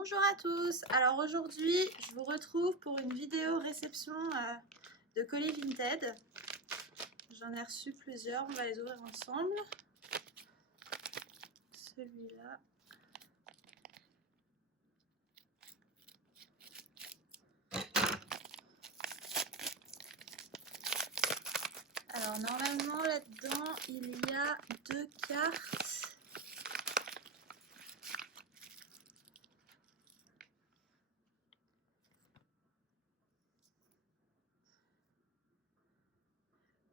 Bonjour à tous, alors aujourd'hui je vous retrouve pour une vidéo réception de colis Vinted. J'en ai reçu plusieurs, on va les ouvrir ensemble. Celui-là. Alors normalement là-dedans il y a 2 cartes.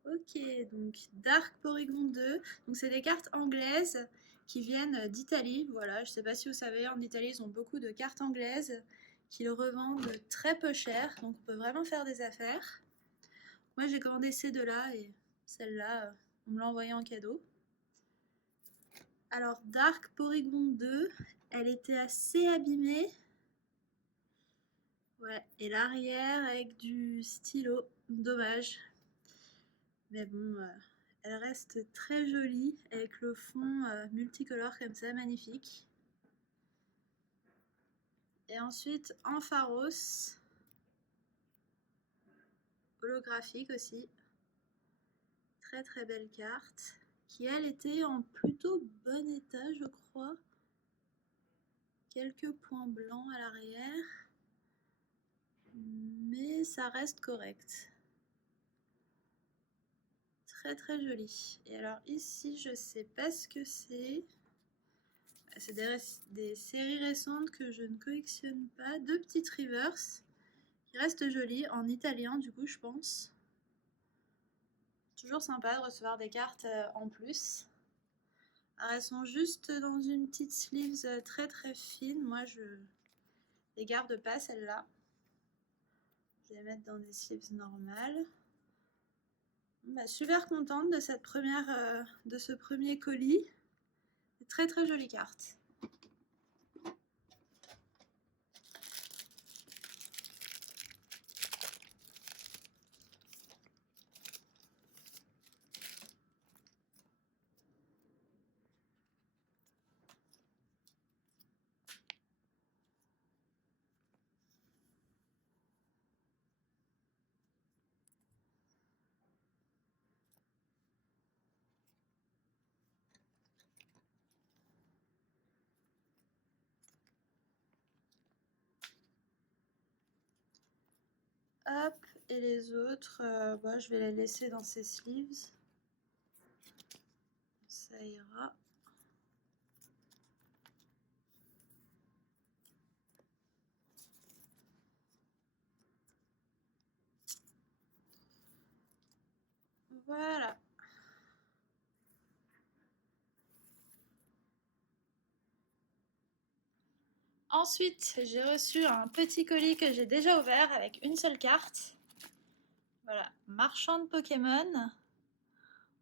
Ok, donc Dark Porygon 2, donc c'est des cartes anglaises qui viennent d'Italie, voilà, je sais pas si vous savez, en Italie ils ont beaucoup de cartes anglaises qu'ils revendent très peu cher, donc on peut vraiment faire des affaires. Moi j'ai commandé ces deux-là et celle-là, on me l'a envoyée en cadeau. Alors Dark Porygon 2, elle était assez abîmée. Ouais, et l'arrière avec du stylo, dommage. Mais bon, elle reste très jolie avec le fond multicolore comme ça, magnifique. Et ensuite en Pharos, holographique aussi. Très très belle carte, qui elle était en plutôt bon état je crois. Quelques points blancs à l'arrière, mais ça reste correct. Très très joli. Et alors ici je sais pas ce que c'est. C'est des séries récentes que je ne collectionne pas. 2 petites reverse qui restent jolies en italien du coup je pense. Toujours sympa de recevoir des cartes en plus. Alors, elles sont juste dans une petite sleeves très très fine. Moi je les garde pas celles-là. Je vais les mettre dans des sleeves normales. Bah, super contente de cette de ce premier colis. Très très jolie carte. Hop, et les autres, bah, je vais les laisser dans ces sleeves. Ça ira. Voilà. Ensuite, j'ai reçu un petit colis que j'ai déjà ouvert avec une seule carte. Voilà, Marchand de Pokémon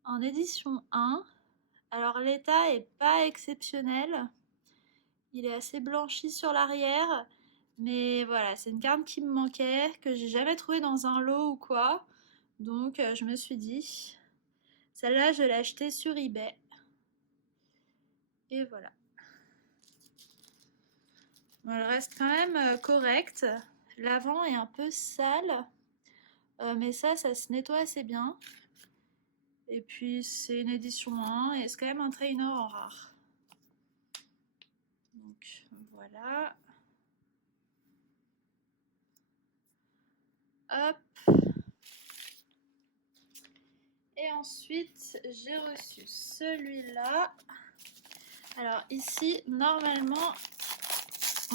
en édition 1. Alors l'état est pas exceptionnel. Il est assez blanchi sur l'arrière. Mais voilà, c'est une carte qui me manquait, que j'ai jamais trouvée dans un lot ou quoi. Donc je me suis dit, celle-là je l'ai achetée sur eBay. Et voilà. Bon, elle reste quand même correcte. L'avant est un peu sale. Mais ça se nettoie assez bien. Et puis c'est une édition 1 et c'est quand même un trainer en rare. Donc voilà. Hop. Et ensuite j'ai reçu celui-là. Alors ici normalement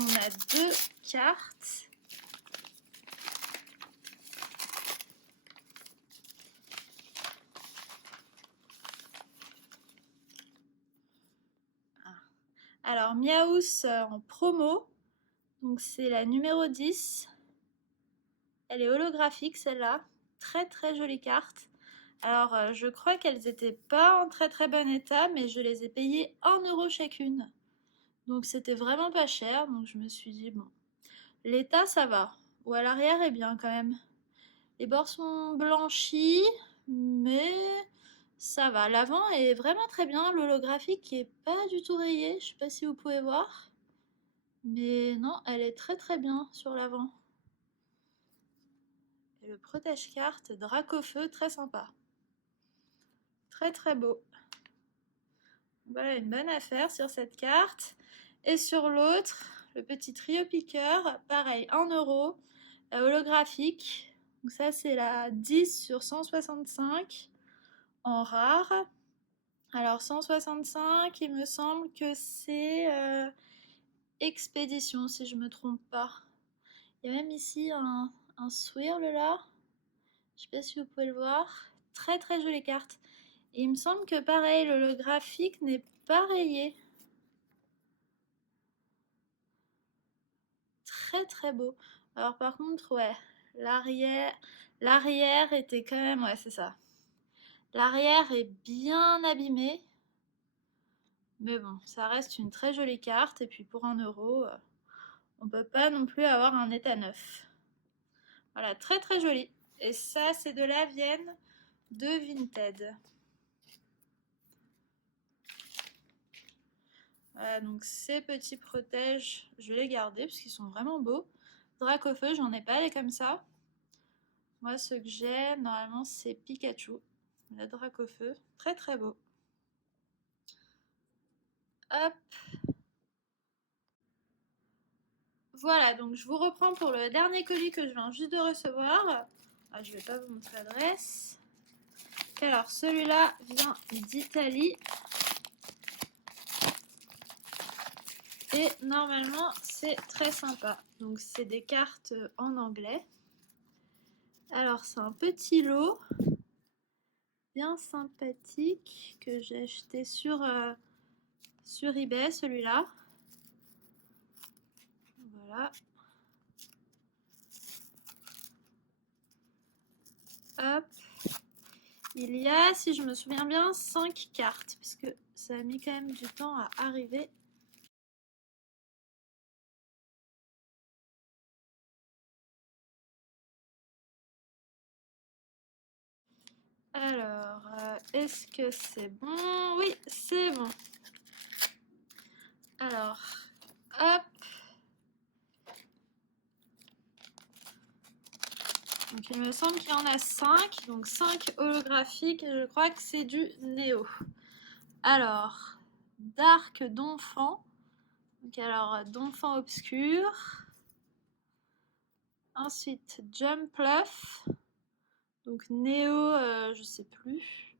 on a 2 cartes. Alors Miaous en promo. Donc c'est la numéro 10. Elle est holographique celle-là. Très très jolie carte. Alors je crois qu'elles n'étaient pas en très très bon état, mais je les ai payées 1 € chacune. Donc c'était vraiment pas cher, donc je me suis dit bon. L'état ça va. Ou à l'arrière est bien quand même. Les bords sont blanchis, mais ça va. L'avant est vraiment très bien. L'holographique qui est pas du tout rayé. Je sais pas si vous pouvez voir. Mais non, elle est très très bien sur l'avant. Et le protège-carte Dracofeu, très sympa. Très très beau. Voilà une bonne affaire sur cette carte. Et sur l'autre, le petit trio piqueur, pareil, 1 euro, holographique. Donc ça c'est la 10 sur 165 en rare. Alors 165, il me semble que c'est expédition si je me trompe pas. Il y a même ici un swirl là. Je sais pas si vous pouvez le voir. Très très jolie carte. Et il me semble que pareil, l'holographique n'est pas rayé. Très très beau. Alors par contre, ouais, l'arrière était quand même, ouais, c'est ça. L'arrière est bien abîmé. Mais bon, ça reste une très jolie carte. Et puis pour 1 euro, on peut pas non plus avoir un état neuf. Voilà, très très joli. Et ça, c'est de la Vienne de Vinted. Voilà, donc ces petits protèges, je vais les garder parce qu'ils sont vraiment beaux. Dracofeu, j'en ai pas des comme ça. Moi, ceux que j'ai, normalement, c'est Pikachu. Le Dracofeu, très très beau. Hop. Voilà, donc je vous reprends pour le dernier colis que je viens juste de recevoir. Ah, je vais pas vous montrer l'adresse. Alors, celui-là vient d'Italie. Et normalement, c'est très sympa. Donc, c'est des cartes en anglais. Alors, c'est un petit lot bien sympathique que j'ai acheté sur eBay, celui-là. Voilà. Hop. Il y a, si je me souviens bien, 5 cartes, puisque ça a mis quand même du temps à arriver. Alors, est-ce que c'est bon? Oui, c'est bon. Alors, hop. Donc, il me semble qu'il y en a 5. Donc, 5 holographiques. Je crois que c'est du Néo. Alors, Dark Donphan. Donc, alors, Donphan Obscur. Ensuite, Jumpluff. Donc, Néo, je sais plus.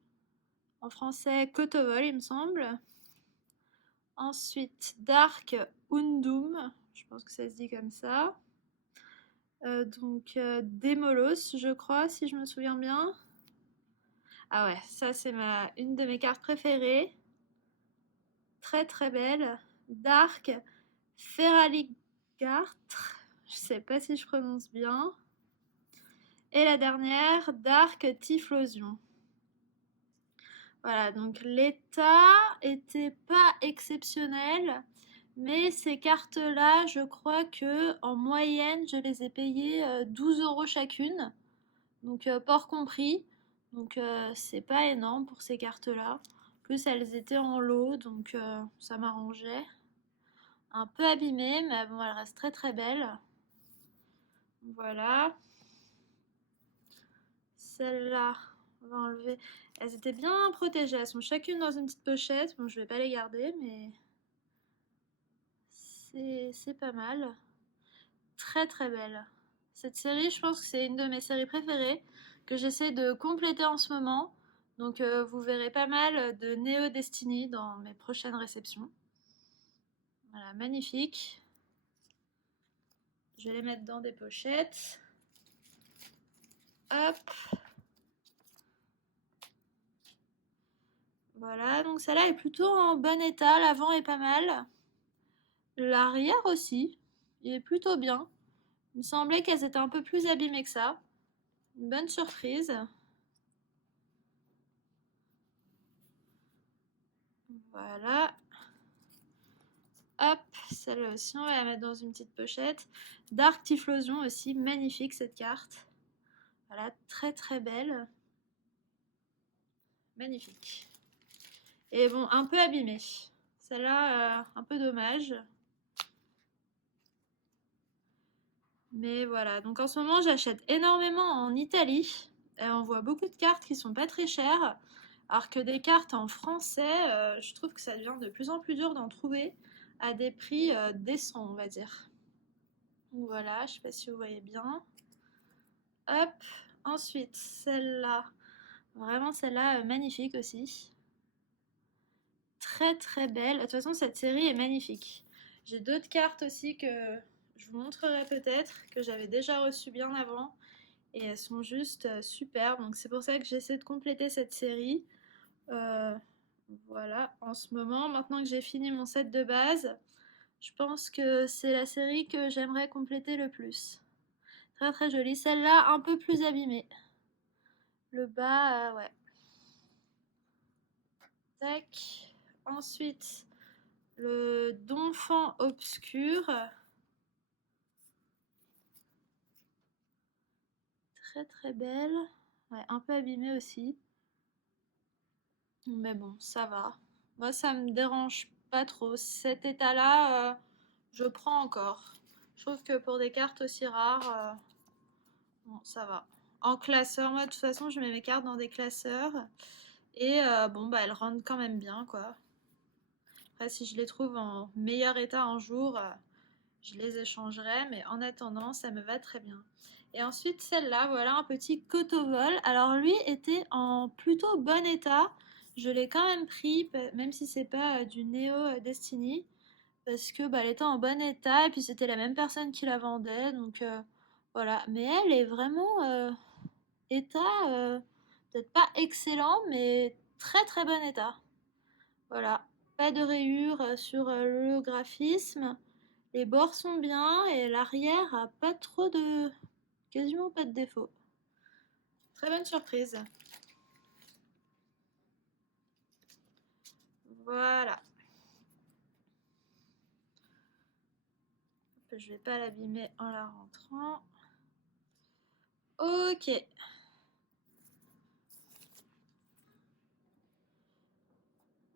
En français, Kotovol, il me semble. Ensuite, Dark Undum. Je pense que ça se dit comme ça. Donc, Démolos, je crois, si je me souviens bien. Ah ouais, ça c'est une de mes cartes préférées. Très très belle. Dark Feraligartre. Je sais pas si je prononce bien. Et la dernière, Dark Typhlosion. Voilà, donc l'état était pas exceptionnel, mais ces cartes-là, je crois que en moyenne, je les ai payées 12 euros chacune, donc port compris. Donc c'est pas énorme pour ces cartes-là. En plus, elles étaient en lot, donc ça m'arrangeait. Un peu abîmée, mais bon, elle reste très très belle. Voilà. Celle-là, on va enlever. Elles étaient bien protégées. Elles sont chacune dans une petite pochette. Bon, je vais pas les garder, mais c'est pas mal. Très très belle. Cette série, je pense que c'est une de mes séries préférées que j'essaie de compléter en ce moment. Donc vous verrez pas mal de Neo Destiny dans mes prochaines réceptions. Voilà, magnifique. Je vais les mettre dans des pochettes. Hop. Voilà, donc celle-là est plutôt en bon état. L'avant est pas mal. L'arrière aussi, il est plutôt bien. Il me semblait qu'elles étaient un peu plus abîmées que ça. Une bonne surprise. Voilà. Hop, celle-là aussi, on va la mettre dans une petite pochette. Dark Typhlosion aussi, magnifique cette carte. Voilà, très très belle. Magnifique. Et bon, un peu abîmée. Celle-là, un peu dommage. Mais voilà, donc en ce moment j'achète énormément en Italie. Et on voit beaucoup de cartes qui sont pas très chères. Alors que des cartes en français, je trouve que ça devient de plus en plus dur d'en trouver à des prix décents, on va dire. Donc voilà, je sais pas si vous voyez bien. Hop, ensuite celle-là. Vraiment celle-là, magnifique aussi. Très très belle. De toute façon, cette série est magnifique. J'ai d'autres cartes aussi que je vous montrerai peut-être, que j'avais déjà reçues bien avant. Et elles sont juste superbes. Donc c'est pour ça que j'essaie de compléter cette série. Euh, voilà, en ce moment, maintenant que j'ai fini mon set de base, je pense que c'est la série que j'aimerais compléter le plus. Très très jolie. Celle-là, un peu plus abîmée. Le bas, ouais. Tac. Ensuite, le Donphan Obscur. Très très belle. Ouais, un peu abîmée aussi. Mais bon, ça va. Moi, ça me dérange pas trop. Cet état-là, je prends encore. Je trouve que pour des cartes aussi rares, bon, ça va. En classeur, moi, de toute façon, je mets mes cartes dans des classeurs. Et bon, bah, elles rendent quand même bien, quoi. Après, si je les trouve en meilleur état un jour, je les échangerai. Mais en attendant, ça me va très bien. Et ensuite, celle-là, voilà, un petit Cotovol. Alors, lui était en plutôt bon état. Je l'ai quand même pris, même si c'est pas du Neo Destiny, parce que bah, elle était en bon état et puis c'était la même personne qui la vendait, donc voilà. Mais elle est vraiment état peut-être pas excellent, mais très très bon état. Voilà, pas de rayures sur le graphisme, les bords sont bien et l'arrière a pas trop de, quasiment pas de défauts. Très bonne surprise. Voilà. Je vais pas l'abîmer en la rentrant. Ok.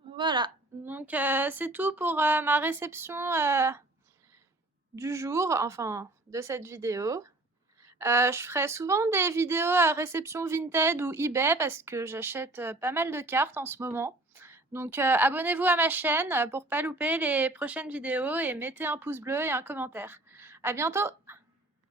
Voilà. Donc c'est tout pour ma réception du jour, enfin de cette vidéo. Je ferai souvent des vidéos à réception Vinted ou eBay parce que j'achète pas mal de cartes en ce moment. Donc abonnez-vous à ma chaîne pour pas louper les prochaines vidéos et mettez un pouce bleu et un commentaire. À bientôt!